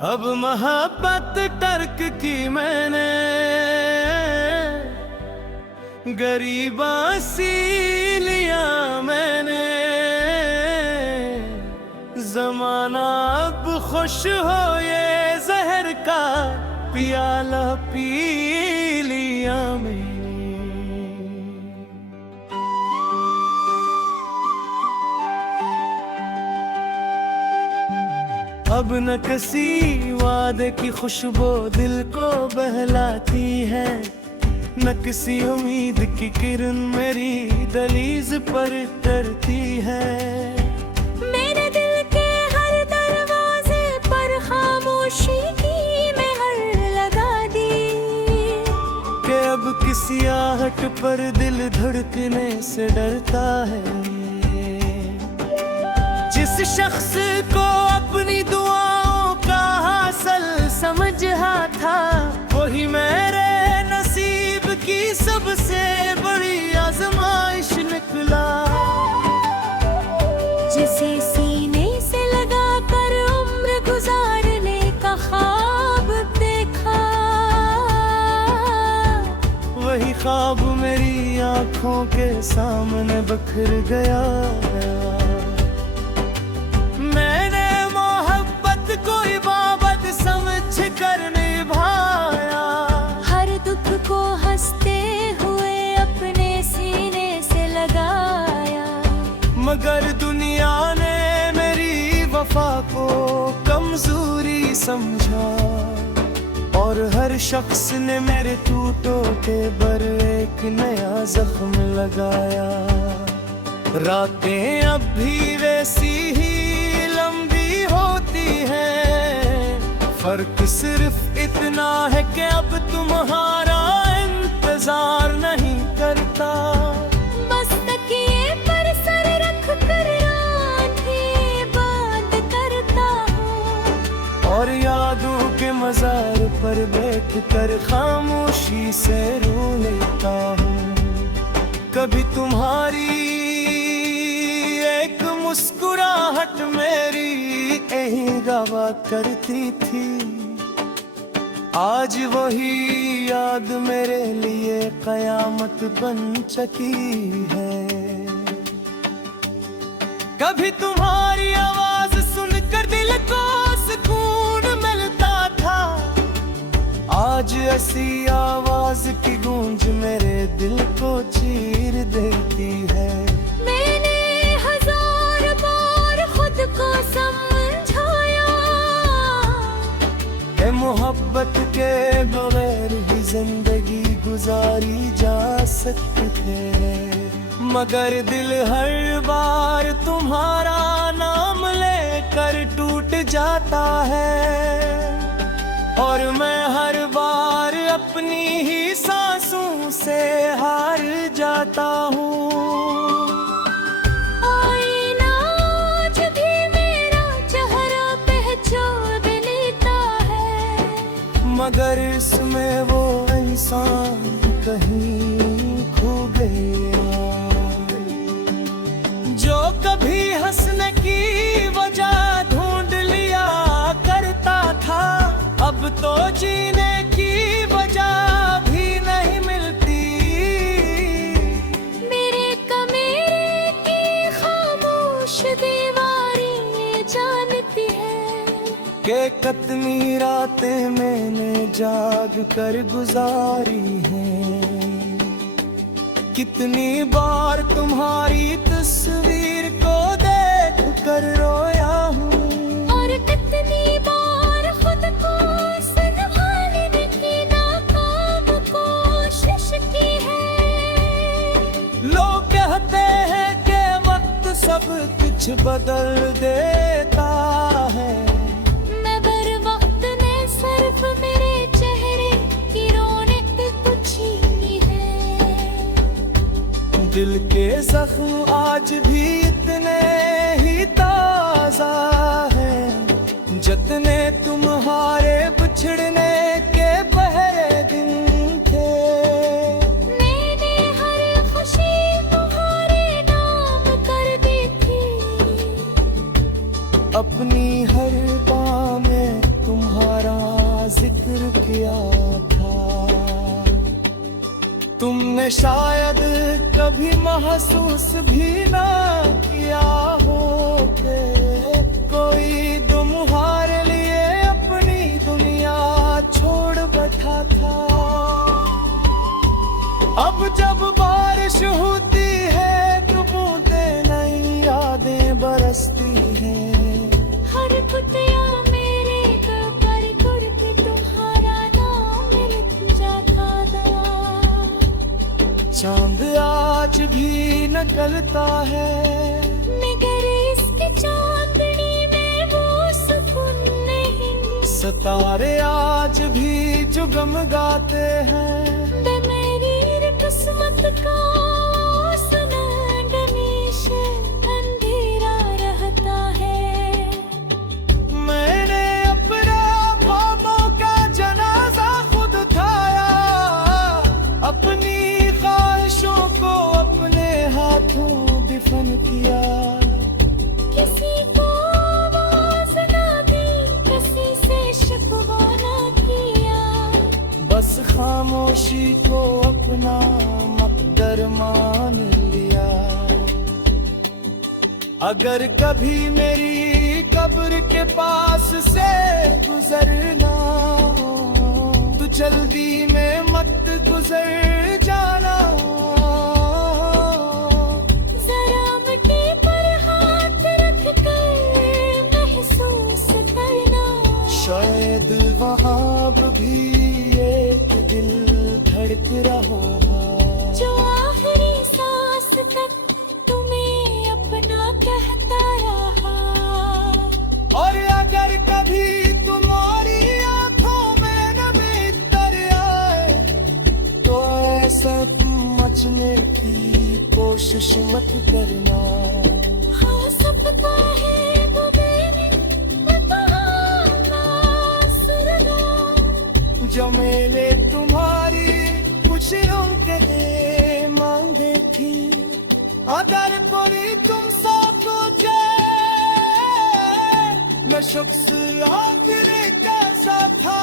अब मोहब्बत तर्क की मैंने, गरीबा सी लिया मैंने। जमाना अब खुश हो ये जहर का पियाला पी लिया मैंने। अब न किसी वादे की खुशबू दिल को बहलाती है, न किसी उम्मीद की किरण मेरी दहलीज पर तरती है। मेरे दिल के हर दरवाजे पर खामोशी की मेहर लगा दी, कि अब किसी आहट पर दिल धड़कने से डरता है। जिस शख्स को अपनी दुआओं का हासिल समझा था, वही मेरे नसीब की सबसे बड़ी आजमाइश निकला। जिसे सीने से लगा कर उम्र गुजारने का ख्वाब देखा, वही ख्वाब मेरी आंखों के सामने बिखर गया। मैंने मोहब्बत को इबादत समझ कर निभाया, हर दुख को हंसते हुए अपने सीने से लगाया। मगर दुनिया ने मेरी वफा को कमजोरी समझा, और हर शख्स ने मेरे टूटों के पर एक नया जख्म लगाया। रातें अब भी वैसी ही लंबी होती हैं, फर्क सिर्फ इतना है कि अब तुम्हारा इंतजार नहीं करता। बस तकिए पर सर रख कर आंखें बंद करता हूँ, और यादों के मज़ार पर बैठ कर खामोशी से रो लेता हूँ। कभी तुम्हारी एक मुस्कुराहट मेरी यही गवा करती थी, आज वही याद मेरे लिए कयामत बन चुकी है। कभी तुम्हारी आवाज सुनकर दिल को सुकून मिलता था, आज ऐसी आवाज की गूंज मेरे दिल को चीर देती है। मैंने हजार बार खुद को समझाया कि मोहब्बत के बगैर ही जिंदगी गुजारी जा सकती है, मगर दिल हर बार तुम्हारा नाम लेकर टूट जाता है। और मैं हर बार अपनी ही सांसों से हार जाता हूँ। आईना आज भी मेरा चेहरा पहचान लेता है, मगर इसमें वो इंसान कहीं खो गया, जो कभी हंसने की वजह ढूंढ लिया करता था, अब तो जीने की वजह भी नहीं मिलती। मेरे कमरे की खामोश दीवारें जानती है के कितनी रातें मैंने जाग कर गुजारी हैं, कितनी बार तुम्हारी तस्वीर को देख कर रोया हूँ, और कितनी बार खुद को संभालने की नाकाम कोशिश की है। लोग कहते हैं कि वक्त सब कुछ बदल देता है, मगर वक्त ने सिर्फ मेरे चेहरे की रौनक को छीनी है। दिल के जख्म आज भी इतने ही ताजा है, जितने तुम्हारे बिछड़ने के पहले दिन थे। मैंने हर खुशी तुम्हारे नाम कर दी थी, अपनी हर बात में तुम्हारा तुमने शायद कभी महसूस भी ना किया हो कि कोई तुम्हारे लिए अपनी दुनिया छोड़ बैठा था। अब जब बारिश होती है तो बूंदें नई यादें बरसती हैं। हर कुतिया मेरे पर करके तुम्हारा नाम लिख जाता था। चांद आज भी निकलता है मगर इसकी चांदनी में वो सुकून नहीं। सितारे आज भी जगमगाते हैं। मैं मेरी किस्मत का सुना हमेशा अंधेरा रहता है। मैंने अपने ख्वाबों का जनाजा खुद उठाया, अपनी ख्वाहिशों को अपने हाथों दफन किया। किसी को आवाज ना दी, किसी से शिकवा ना किया। बस खामोशी को अपना मकदर मान लिया। अगर कभी मेरी कब्र के पास से गुजरना हो तो जल्दी में मत गुजर जाना। जरा मिट्टी पर हाथ रख कर महसूस करना। शायद वहाँ भी एक दिल धड़क रहा जो आखिरी सांस तक तुम्हें अपना कहता रहा। और अगर कभी तुम्हारी आंखों में नमी उतर आए तो ऐसा समझने की कोशिश मत करना। हाँ सबका है वो बेबहाना सुरना। जो मेरे तुम्हारी खुशियों के लिए मांगे थी, अगर कोई तुम सब मैं शख्स आखिर कैसा था।